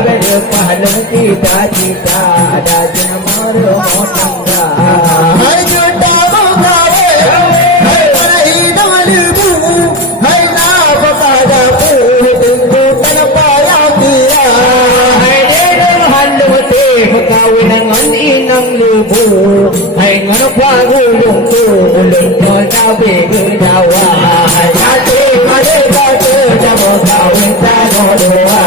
berpahalung cita-cita dan mara motangga. Hai juta mukawe, hai marahi dalimu, hai napa padaku, tunggu tanpa yang dia. Hai deno halung te kawin dengan inang lubu. Hai ngono pagulung tu ulun no nabe gedawa. Jati made kate jamo kawin tano doa.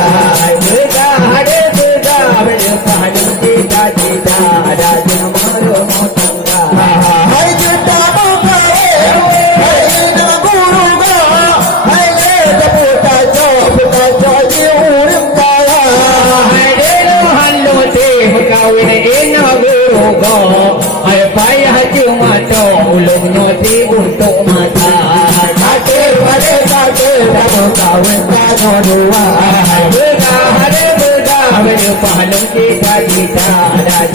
Ada beda berpahalung cita-cita dan mara motangga. Hai juta mukawe, hai naburuga, hai leta puta jo diurim kaya. Hai deno halung te kawin ina beruga. Hai payah cuma to ulung no ti untuk mata. Kate pada kate jamo kawin tano doa. Beda berpahalung cita-cita dan